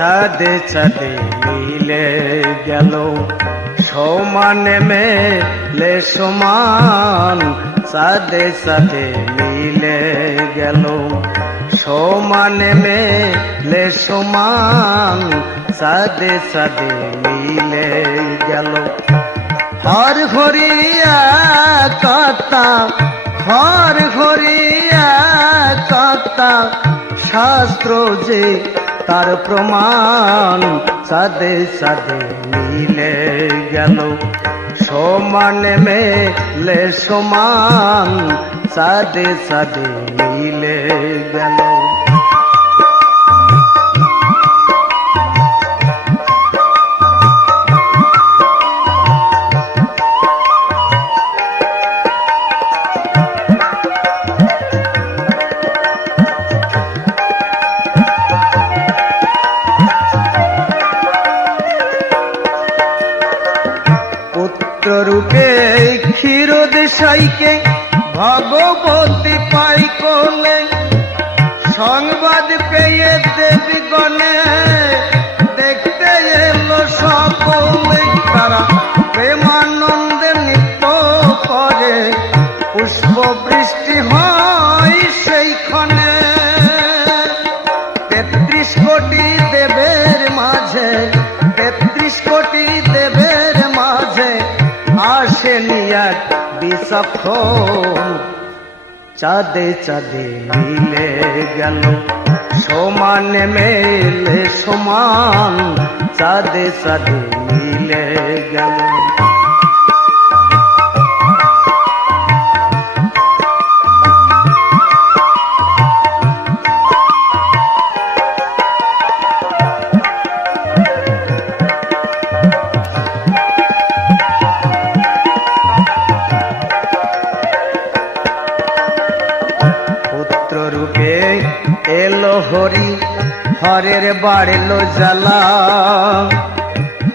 চাঁদে চাঁদে মিলে গেল। সমানে মেলে, সমান চাঁদে চাঁদে মিলে গেল। সমানে মেলে, সমান চাঁদে চাঁদে মিলে গেল। হর হরিয়া কথা হর হরিয়া কথা শাস্ত্র যে তার প্রমাণ সাদে সাদে মিলে গেল। সমানে মেলে সমান সাদে সাদে মিলে গেল। রূপে ক্ষীর দেশাইকে ভগবতী পাই কোলে। সংবাদ পেয়ে দেবী দেবীগণে দেখতে এলো সকলে। তারা প্রেমানন্দে নৃত্য করে। পুষ্প বৃষ্টি হয় সেইখানে। বিচক্ষণ চাঁদে চাঁদে মিলে গেল। সমানে মেলে সমান। চাঁদে চাঁদে মিলে গেল। হরের বাড়লো জ্বালা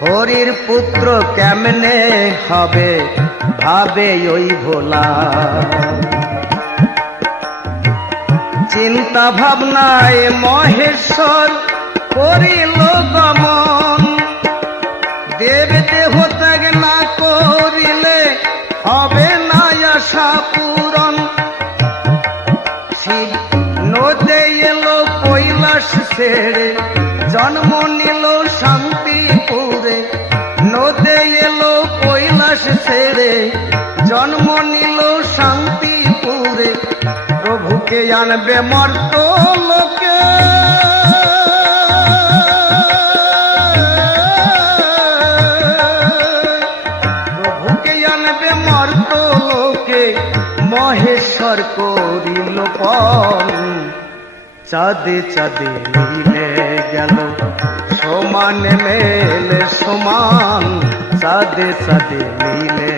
হরির পুত্র কেমনে হবে ভাবে ওই ভোলা। চিন্তা ভাবনায় মহেশ্বর করিল গমন ছেড়ে জন্ম নিল শান্তিপুরে, নদে এলো কৈলাস ছেড়ে। জন্ম নিল শান্তিপুরে, প্রভুকে আনবে মর্ত লোকে। প্রভুকে আনবে মর্ত লোকে, মহেশ্বর করিল পণ চাঁদে চাঁদে মিলে গেল। সমান মেলে সমান চাঁদে চাঁদে মিলে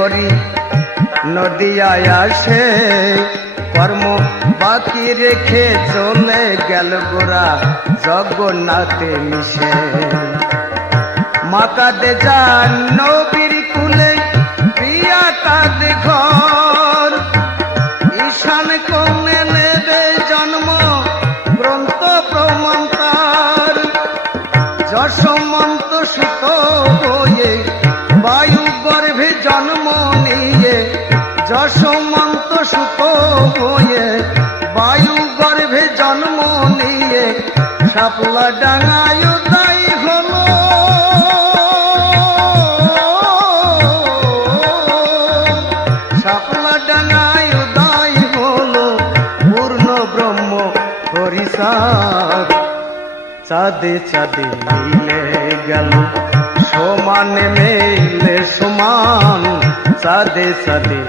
হরি নদিয়ায় আসে, কর্ম বাকি রেখে চলে গেল গোরা, জগন্নাথে মিশে। মাতাতে যান নবীর কুলে, প্রিয়া তাদের ঘর, ঈশান কমে সুত বায়ু গর্ভে জন্ম নিয়ে শাপলা ডাঙায় পূর্ণ ব্রহ্ম চাঁদে চাঁদে মিলে গেল, সমান মেলে সমান। চাঁদে চাঁদে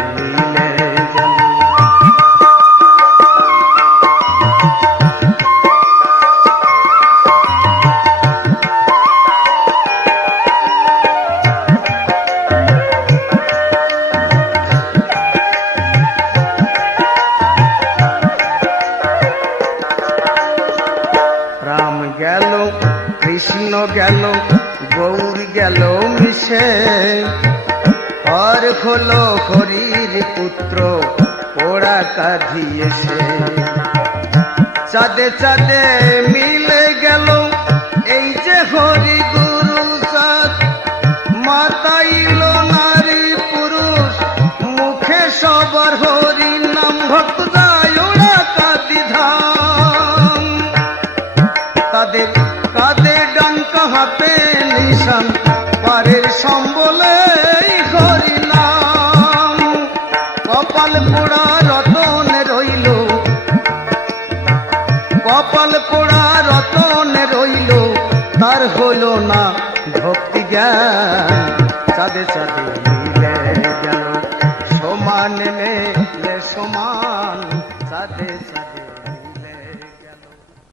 গেল, কৃষ্ণ গেল, গৌর গেল মিশে। হর হলো হরির পুত্র, পোড়া কাঁধিয়েছে চাঁদে চাঁদে মিলে গেল হরি নাম কপাল পোড়া রতন রইল। কপাল পোড়া রতন রইল। তার সমান মে